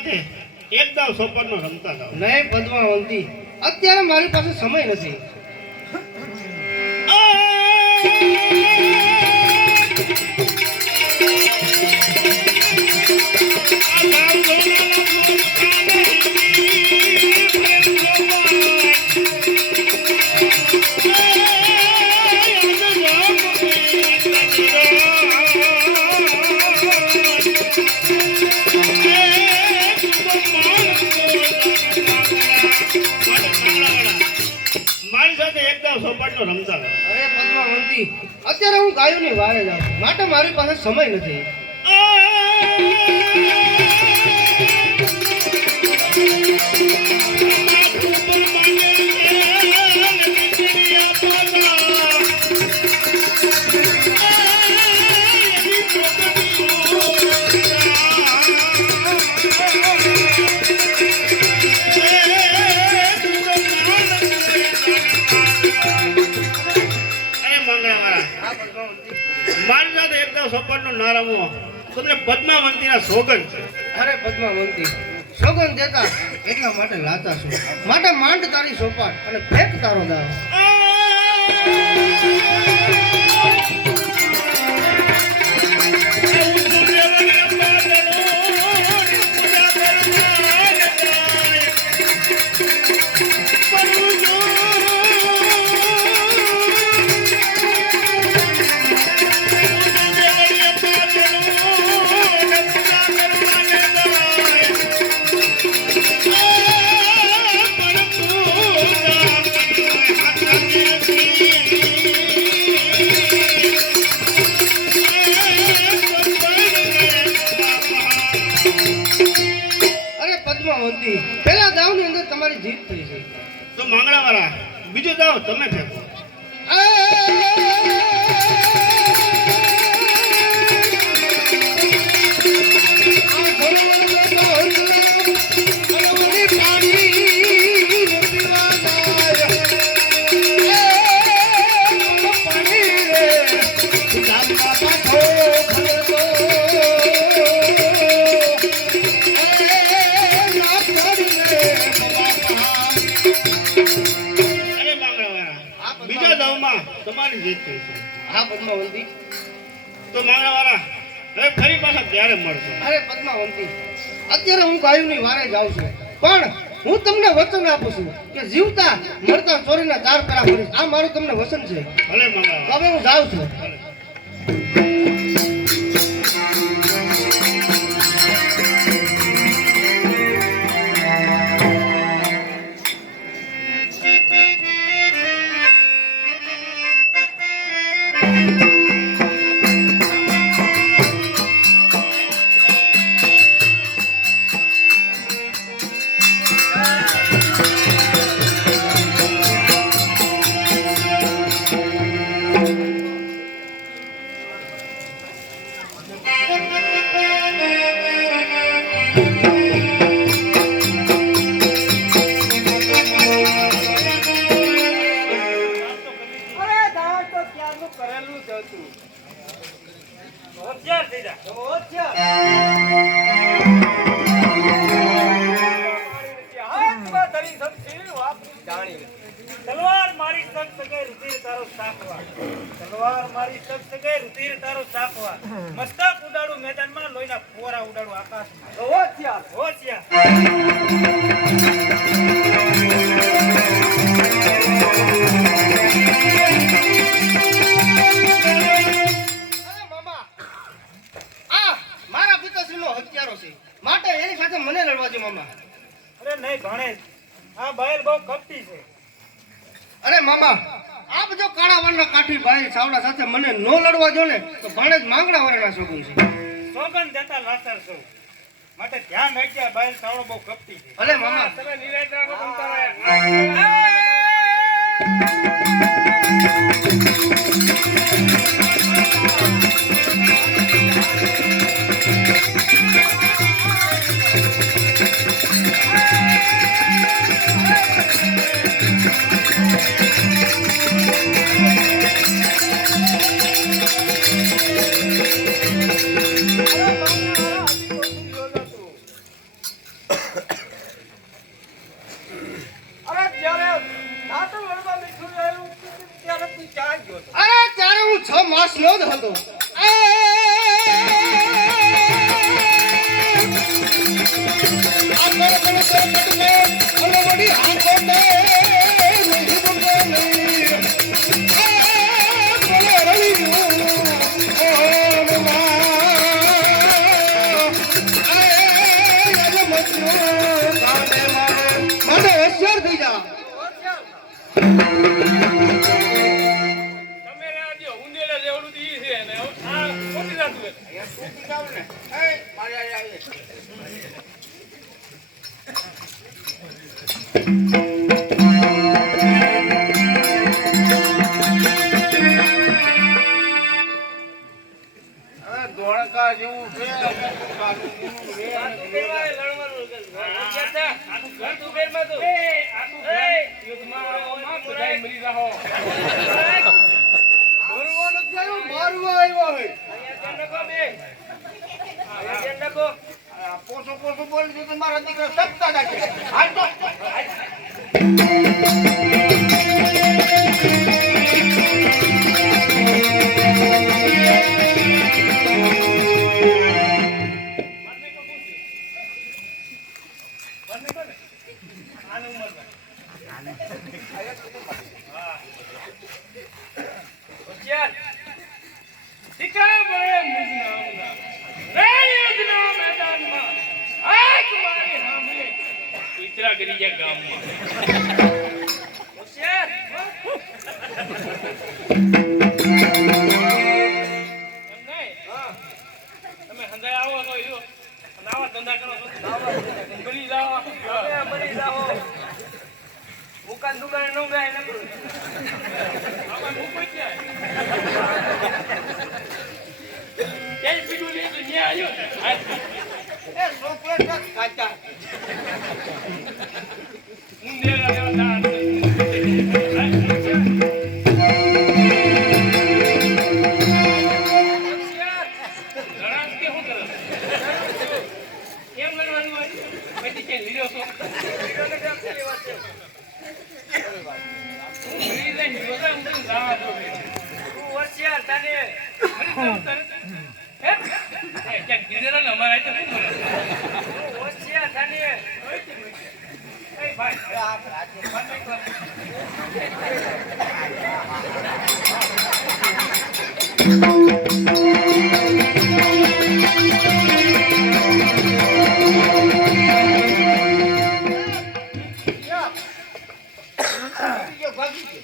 સાથે એક દાવ સોપરનો રમતા જાવ નહીં પદ્માવંતી અત્યારે મારી પાસે સમય નથી. મારી ગાયોની વારે જાઉં. માટે મારી પાસે સમય નથી મારી સાથે એકદમ દાવ સોપરનો ના રમવો તમને પદ્માવંતીના સોગન છે. અરે પદ્માવંતી સોગન દેતા એટલા માટે લાતા છું. માટે માંડ તારી સોપાટ અને ફેંક તારો દાવ. જીત થઈ છે. તો મંગળાવાળા બીજું જાઓ તમે ફેંકો બીજા દાવમાં તમારી જીત થઈ છે. હા પદ્માવંતી. તો મંગળાવાળા હવે ફરી પાછા ત્યારે મળશો. અરે પદ્માવંતી અત્યારે હું ગાયોની વારે જાઉં છું. પણ હું તમને વચન આપું છું કે જીવતા મળતા ચોરીના ચાર ભરીશ. આ મારું તમને વચન છે. ભલે મંગળાવાળા હવે હું જાઉં છું. તલવાર મારી સગ સગે રુધિર તારો સાકવા તલવાર મારી સગ સગે રુધિર તારો સાકવા મસ્તક ઉડાડું મેદાનમાં લોહીના ફોરા ઉડાડું આકાશમાં. માણસ માંગણા વરના સોગન છે. સોગન દેતા લાચાર સૌ માટે ધ્યાન રાખજે બહાર સાવડો બહુ કપતી છે. ભલે મામા. તમે નિરાશ રાખો તમ તમારે હતો Thank હોશિયાર. ધોળકા જેવું છે પોસો પોસો બોલી દીધું મારા દીકરા સત્તા નાખે. ગયા ગામમાં. તમે આવો તો ઈયો. ધંધા કરો તો બની જાઓ. આમાં મૂકો ક્યાં? ક્યાંય પીડું લે તો ન્યા આવ્યો. એ ચોકલેટ જ Yeah. એ ભાગી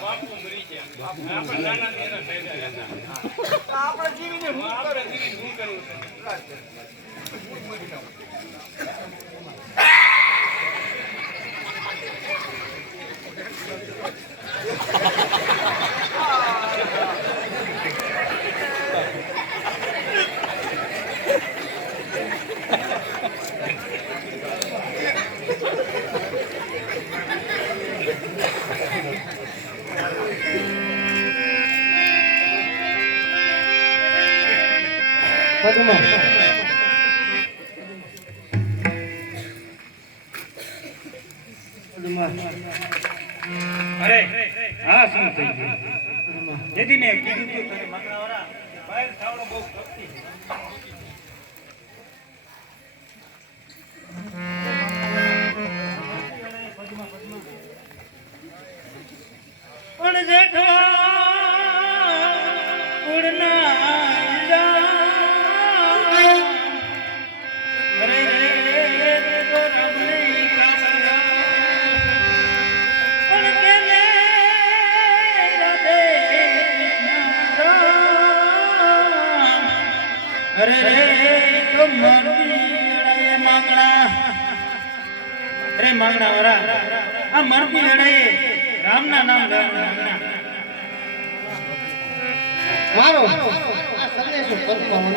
બાપુ મરી ગયા. આપણે જીવીને હું આપણે પગમાં અરે હા શું થઈ ગયું? જેથી મેં કીધું તું તને મંગળાવાળા બહાર થાવડો બહુ ભક્તિ પણ જે જેઠવા અરે માંગણા વરા આ મરતી વેળાએ રામના નામ લેવાનું માંગણા મારો આ સંદેશો પદ્મા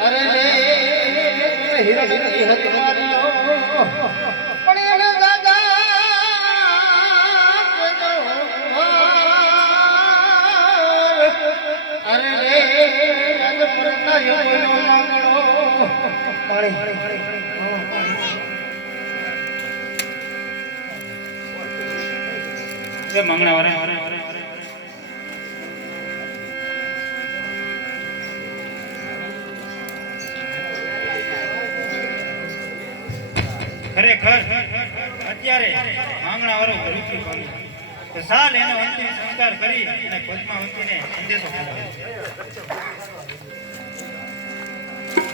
અરે રે હીરા હીરા કોઈનો માંગણો પાણી એ માંગણા વરા ખરેખર અત્યારે માંગણા વાળો મૃત્યુ પામ્યો તો સાલ એનો અંતિમ સંસ્કાર કરી અને પદ્માવતીને સંદેશો